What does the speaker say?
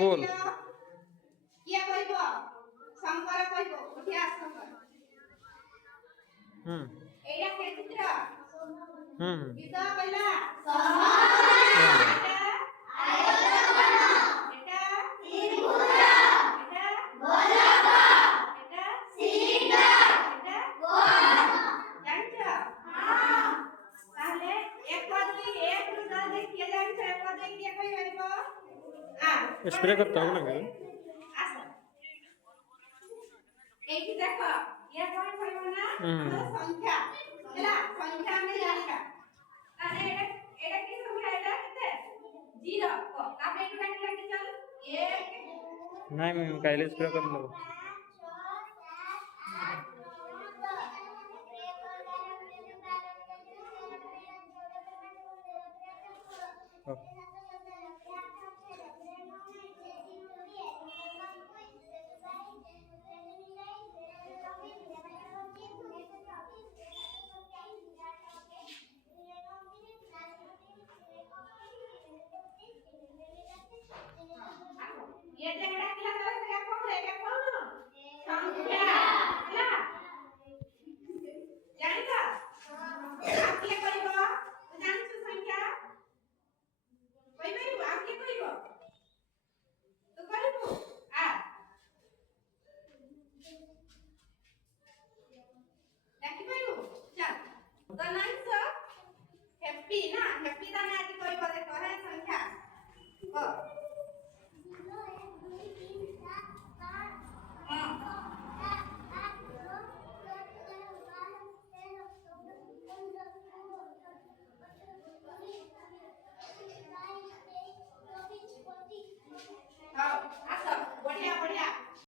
ফুল কিয়া কইব শঙ্কর কইব উঠে আস শঙ্কর এইটা কে চিত্র গীতা কইলা এটা আয়তঘন এটা ত্রিভুজ এটা গোলক এটা সিলিন্ডার এটা গোল জানছো হ্যাঁ তাহলে এক পদ দুই এক দুই তাহলে কে জানছো এক পদ দুই কে কই পারিব স্প্রে করতে হবে নাকি আসো এইটি দেখো ইয়া কোন কইব না আমাদের সংখ্যা ହେଲା সংখ্যা ଆମେ ଜାଣିବା তাহলে এটা কি সংখ্যা এটা কেতে 0 তাহলে এটা কি লাগি চল 1 নাই আমি কাইলে স্প্রে করে নেব ये जेड़ा किला करे से कौन है के कौन संख्या ହେଲା ଜାଣିଛ ଆଉ କିଏ କହିବ ତୁ ଜାଣିଛୁ ସଂଖ୍ୟା କହିପାରିବୁ ଆଉ କିଏ କହିବ ତୁ କହିବୁ ଆ ଦେଖିପାରିବୁ ଚାଲ ତ ନାଇଁଛ ହେପି ନା ହେପି ତାନେ ଆଜି କହିବ ଦେଖ ହେ ସଂଖ୍ୟା କ